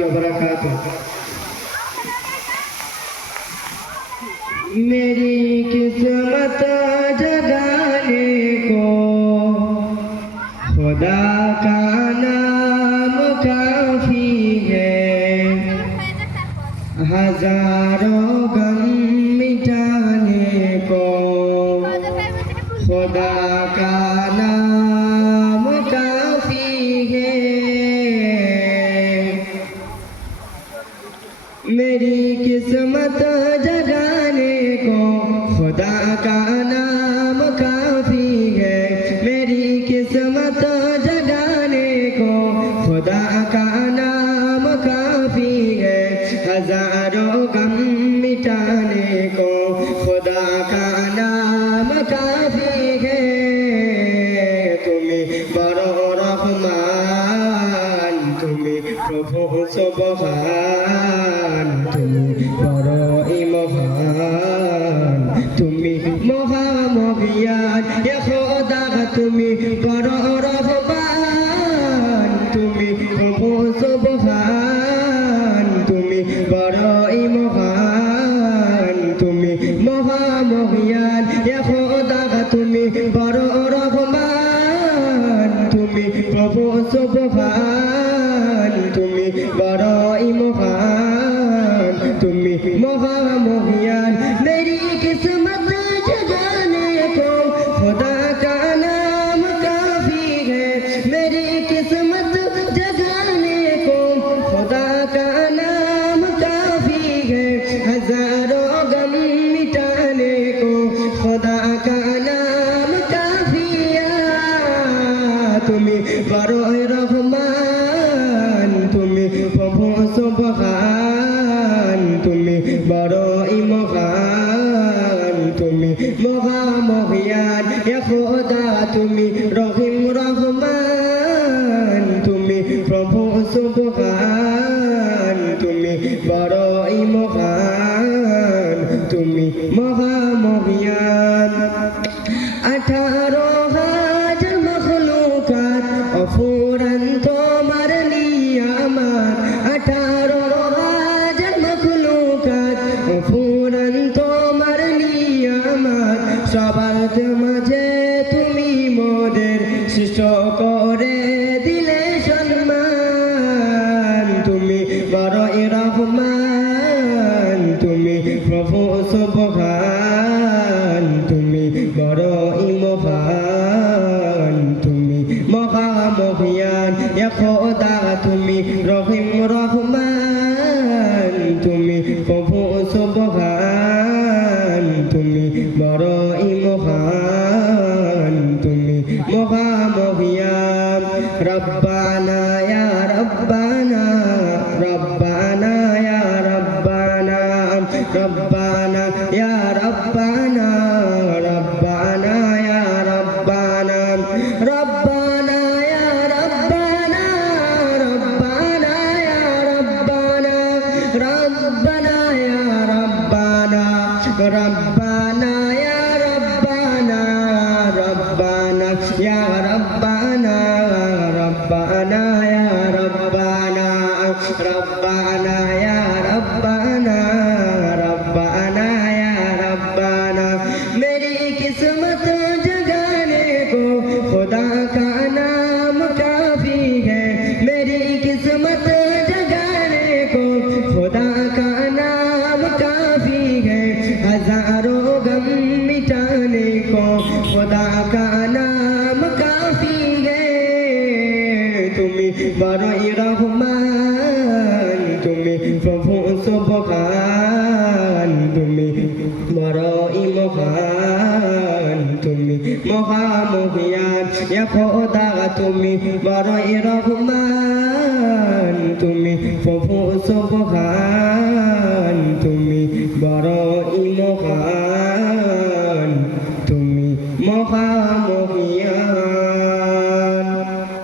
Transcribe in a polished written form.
वबरकातुह। मेरी किस्मत जगाने को खुदा का नाम काफी है, हजारों गम मिटाने को खुदा का नाम काफी है। मेरी किस्मत जगाने को खुदा का नाम काफी है, मेरी किस्मत जगाने को खुदा का नाम काफी है, हजारों गम मिटाने को खुदा का नाम काफी है। तुम्हें बड़ो रहमान, तुम्हें प्रभु सुबहान, तुम्हें बड़ोई महान, तुम्हें महामहियान या खुदा, तुम्हें बड़ो रहमान, तुम्हें प्रभु सुबहान, तुम्हें बड़ोई महान, तुम्हें महामहियान या खुदा, तुम्हें बड़ो रहमान, तुम्हें प्रभु सुबहान, तुम्हें बड़ोई महान, तुम्हें महामहियान। मेरी किस्मत जगाने को खुदा का नाम काफी है, मेरी किस्मत जगाने को खुदा का नाम काफी है, हजारों गम मिटाने को खुदा का नाम काफी है। तुम्हें बड़ोई रहमान, तुम्हें प्रभु सुबहान, तुम्हें बड़ोई महान, तुम्हें महामहियान या खुदा, तुम्हें रहीम रहमान, तुम्हें प्रभु सुबहान, तुम्हें बड़ोई महान, तुम्हें महामहियान। 18,000 मखलूकात अफूरन তোমার নিয়ামত, 18,000 মখলুকাত অফুরান তোমার নিয়ামত, সবার মাঝে তুমি মোদের সৃষ্ট করে দিলে সম্মান। তুমি বড়ই রহমান, তুমি প্রভু সুবহান, তুমি বড়ই মহান, তুমি মহামহিয়ান ইয়া খুদা, তুমি রহিম রহমান, তুমি প্রভু সুবহান, তুমি বড়ই মহান, তুমি মহামহিয়ান। রব্বানা ইয়া রব্বানা, রব্বানা ইয়া রব্বানা, রব্বানা ইয়া রব্বানা, রব্বানা ইয়া রব্বানা, রব্বানা ইয়া রব্বানা, রব্বানা ইয়া রব্বানা, রব্বানা ইয়া রব্বানা, রব্বানা ইয়া রব্বানা, রব্বানা ইয়া রব্বানা, রব্বানা ইয়া রব্বানা, রব্বানা ইয়া রব্বানা, রব্বানা ইয়া রব্বানা। मेरी किस्मत जगाने को खुदा का नाम काफी है, मेरी किस्मत जगाने को खुदा का नाम काफी है, हजारों गम मिटाने को खुदा का नाम काफी है। तुम्हें बड़ोई रहमान, तुम्हें प्रभु सुबहान, तुम्हें बड़ोई महान, तुम्हें महामहियान या खुदा, तुम्हें बड़ोई रहमान, तुम्हें प्रभु सुबहान, तुम्हें बड़ो